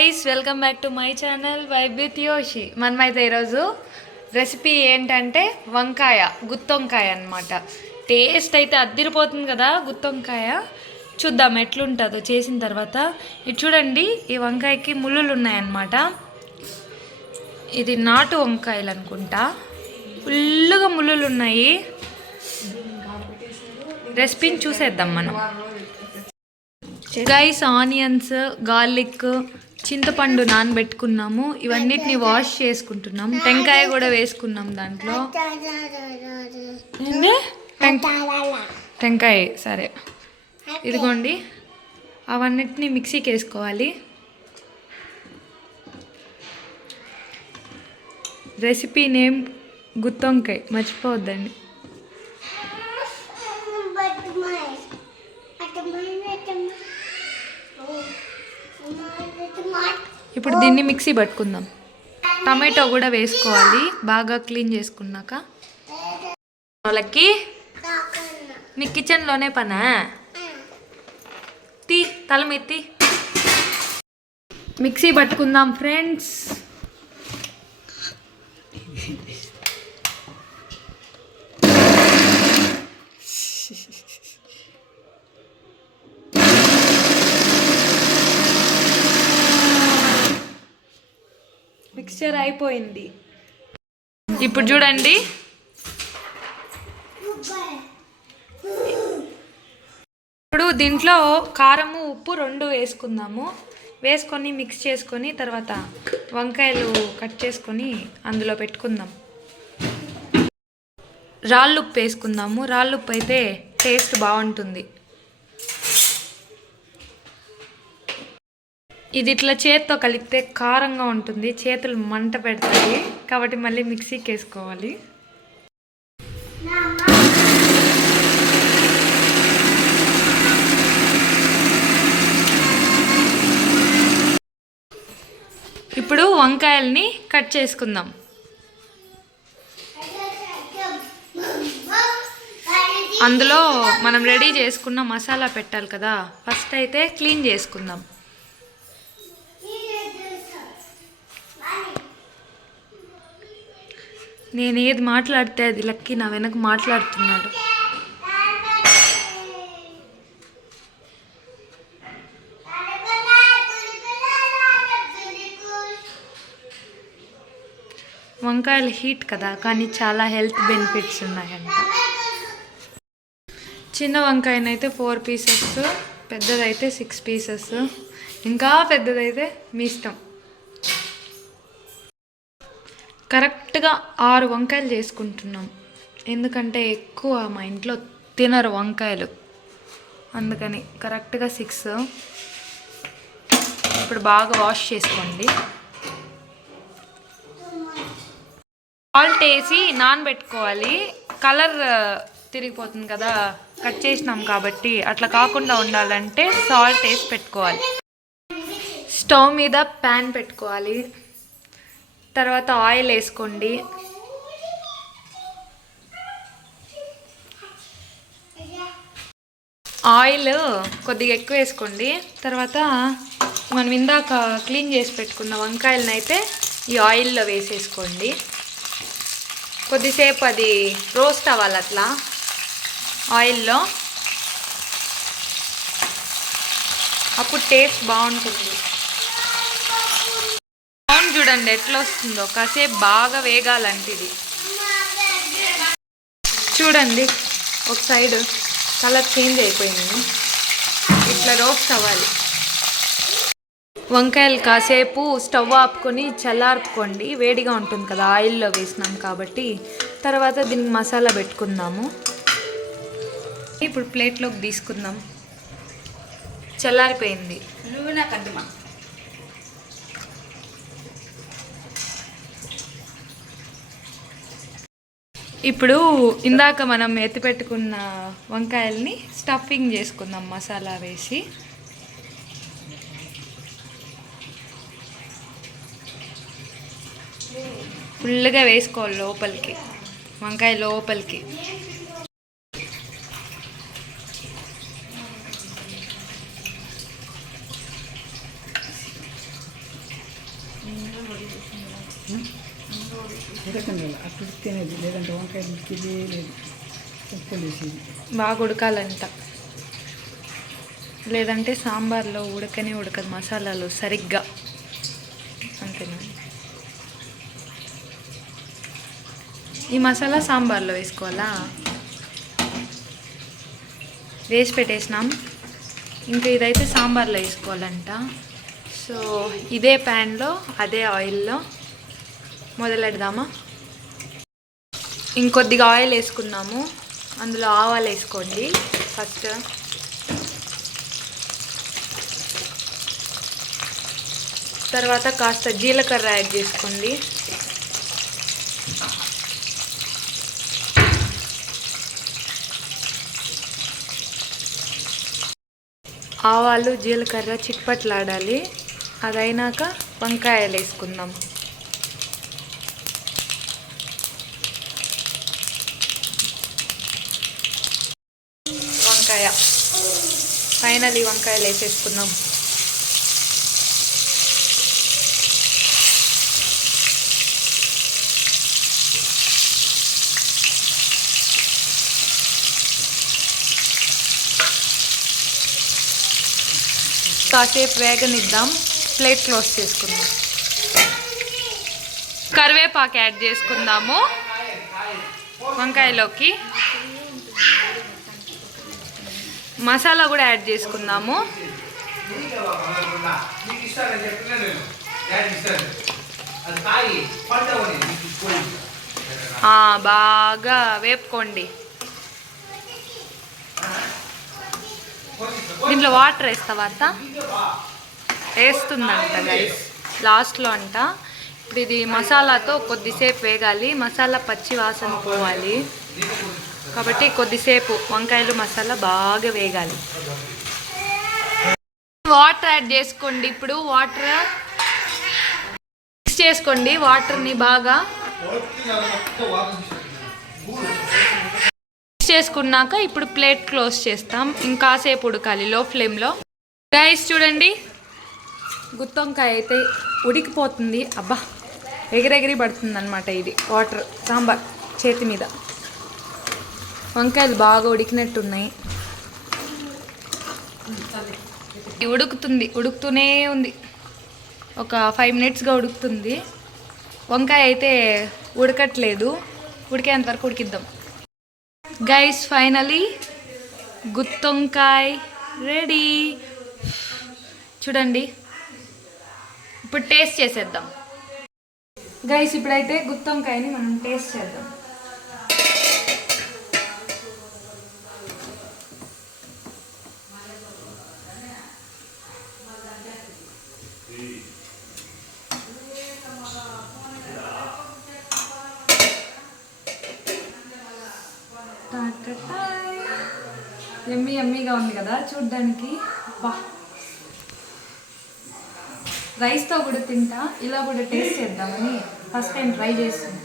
Guys welcome back to my channel vibe with Yoshi. మనమైతే ఈరోజు recipe ఏంటంటే వంకాయ గుత్తొంకాయ అన్నమాట. టేస్ట్ అయితే అద్దిరిపోతుంది కదా గుత్తొంకాయ. చూద్దాం ఎట్లుంటుందో చేసిన తర్వాత. ఇది చూడండి ఈ వంకాయకి ముళ్ళులు ఉన్నాయన్నమాట. ఇది నాటు వంకాయలు అనుకుంటా. ఫుల్లుగా ముళ్ళులు ఉన్నాయి. రెసిపీని చూసేద్దాం మనం. గైస్ ఆనియన్స్ గార్లిక్ చింతపండు నానబెట్టుకున్నాము. ఇవన్నిటిని వాష్ చేసుకుంటున్నాం. టెంకాయ కూడా వేసుకున్నాం దాంట్లో. టెంకాయ సరే. ఇదిగోండి. అవన్నిటిని మిక్సీకి వేసుకోవాలి. రెసిపీ నేమ్ గుత్తొంకాయ. మర్చిపోవద్దండి. ఇప్పుడు దీన్ని మిక్సీ పట్టుకుందాం. టమాటో కూడా వేసుకోవాలి. బాగా క్లీన్ చేసుకున్నాక. వాళ్ళకి నీ కిచెన్లోనే పనా? తీ తల మెత్తి మిక్సీ పట్టుకుందాం ఫ్రెండ్స్ మిక్స్చర్ అయిపోయింది. ఇప్పుడు చూడండి. ఇప్పుడు దీంట్లో కారము ఉప్పు రెండు వేసుకుందాము. వేసుకొని మిక్స్ చేసుకొని తర్వాత వంకాయలు కట్ చేసుకొని అందులో పెట్టుకుందాం. రాళ్ళుప్పు వేసుకుందాము. రాళ్ళుప్పు అయితే టేస్ట్ బాగుంటుంది. ఇది ఇట్లా చేత్తో కలిపితే కారంగా ఉంటుంది. చేతులు మంట పెడతాయి. కాబట్టి మళ్ళీ మిక్సీకి వేసుకోవాలి ఇప్పుడు వంకాయల్ని కట్ చేసుకుందాం. అందులో మనం రెడీ చేసుకున్న మసాలా పెట్టాలి కదా. ఫస్ట్ అయితే క్లీన్ చేసుకుందాం. నేను ఏది మాట్లాడితే అది లక్కి నా వెనక మాట్లాడుతున్నాడు. వంకాయలు హీట్ కదా కానీ చాలా హెల్త్ బెనిఫిట్స్ ఉన్నాయంట. చిన్న వంకాయనైతే ఫోర్ పీసెస్ పెద్దదైతే సిక్స్ పీసెస్ ఇంకా పెద్దదైతే మీ ఇష్టం. కరెక్ట్గా ఆరు వంకాయలు చేసుకుంటున్నాం. ఎందుకంటే ఎక్కువ మా ఇంట్లో తినరు వంకాయలు. అందుకని కరెక్ట్గా సిక్స్. ఇప్పుడు బాగా వాష్ చేసుకోండి. సాల్ట్ వేసి నానబెట్టుకోవాలి. కలర్ తిరిగిపోతుంది కదా కట్ చేసినాం కాబట్టి అట్లా కాకుండా ఉండాలంటే సాల్ట్ వేసి పెట్టుకోవాలి. స్టవ్ మీద ప్యాన్ పెట్టుకోవాలి. తర్వాత ఆయిల్ వేసుకోండి. ఆయిల్ కొద్దిగా ఎక్కువ వేసుకోండి. తర్వాత మనం ఇందాక క్లీన్ చేసి పెట్టుకున్న వంకాయలను అయితే ఈ ఆయిల్లో వేసేసుకోండి. కొద్దిసేపు అది రోస్ట్ అవ్వాలి అట్లా. ఆయిల్లో. అప్పుడు టేస్ట్ బాగుంటుంది. సౌండ్ చూడండి ఎట్లా వస్తుందో. కాసేపు బాగా వేగాలంటే ఇది చూడండి ఒక సైడ్ కలర్ చేంజ్ అయిపోయింది. ఇట్లా రోస్ట్ అవ్వాలి. వంకాయలు కాసేపు స్టవ్ ఆపుకొని చల్లార్పుకోండి. వేడిగా ఉంటుంది కదా ఆయిల్లో వేసినాం కాబట్టి. తర్వాత దీనికి మసాలా పెట్టుకుందాము. ఇప్పుడు ప్లేట్లోకి తీసుకుందాం. చల్లారిపోయింది. నువ్వు నాకు ఇప్పుడు ఇందాక మనం ఎత్తి పెట్టుకున్న వంకాయల్ని స్టఫింగ్ చేసుకుందాం మసాలా వేసి. ఫుల్గా వేసుకోవాలి లోపలికి వంకాయ లోపలికి. Hmm? ఉడకండి అట్లా తినేది లేదంటే వంకాయ లేదు బాగా ఉడకాలంట లేదంటే సాంబార్లో ఉడకనే ఉడకదు మసాలాలు సరిగ్గా. అంతేనా? ఈ మసాలా సాంబార్లో వేసుకోవాలా? వేసి పెట్టేసినాం. ఇంకా ఇదైతే సాంబార్లో వేసుకోవాలంట. సో ఇదే ప్యాన్లో అదే ఆయిల్లో మొదలెడదామా? ఇంకొద్దిగా ఆయిల్ వేసుకున్నాము అందులో ఆవాలు వేసుకోండి. ఫస్ట్ తర్వాత కాస్త జీలకర్ర యాడ్ చేసుకోండి. ఆవాలు జీలకర్ర చిట్పట్లాడాలి. అదైనాక వంకాయలు వేసుకుందాం. వంకాయ. ఫైనల్ ఈ వంకాయలు వేసేసుకుందాం. కాసేపు వేగనిద్దాం. ప్లేట్ క్లోజ్ చేసుకుందాం. కరివేపాకు యాడ్ చేసుకుందాము. వంకాయలోకి మసాలా కూడా యాడ్ చేసుకుందాము. బాగా వేపుకోండి. దీంట్లో వాటర్ వేస్తావా అత్త వేస్తుందంట గైస్ లాస్ట్లో అంట. ఇప్పుడు ఇది మసాలాతో కొద్దిసేపు వేగాలి. మసాలా పచ్చి వాసన పోవాలి. కాబట్టి కొద్దిసేపు వంకాయలు మసాలా బాగా వేగాలి. వాటర్ యాడ్ చేసుకోండి ఇప్పుడు వాటర్ మిక్స్ చేసుకోండి వాటర్ని బాగా మిక్స్ చేసుకున్నాక ఇప్పుడు ప్లేట్ క్లోజ్ చేస్తాం. ఇంకాసేపు ఉడకాలి లో. ఫ్లేమ్లో గైస్ చూడండి గుత్తొంకాయ అయితే ఉడికిపోతుంది. అబ్బా ఎగిరెగిరి పడుతుంది అనమాట ఇది వాటర్ సాంబార్ చేతి మీద. వంకాయలు బాగా ఉడికినట్టున్నాయి. ఉడుకుతుంది ఉడుకుతూనే ఉంది. ఒక ఫైవ్ మినిట్స్గా ఉడుకుతుంది. వంకాయ అయితే ఉడకట్లేదు. ఉడికేంత వరకు ఉడికిద్దాం. గైస్ ఫైనలీ గుత్తొంకాయ్ రెడీ చూడండి. ఇప్పుడు టేస్ట్ చేసేద్దాం. గైస్ ఇప్పుడైతే గుత్తొంకాయని మనం టేస్ట్ చేద్దాం. ఎమ్మి ఎమ్మిగా ఉంది కదా చూడ్డానికి. బా. రైస్తో కూడా తింటా ఇలా కూడా టేస్ట్ చేద్దామని ఫస్ట్ టైం ట్రై చేస్తుంది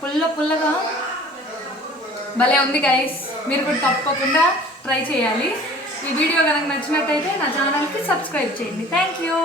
పుల్ల పుల్లగా. భలే ఉంది గైస్ మీరు కూడా తప్పకుండా ట్రై చేయాలి. ఈ వీడియో కనుక నచ్చినట్టయితే నా ఛానల్కి సబ్స్క్రైబ్ చేయండి. Thank you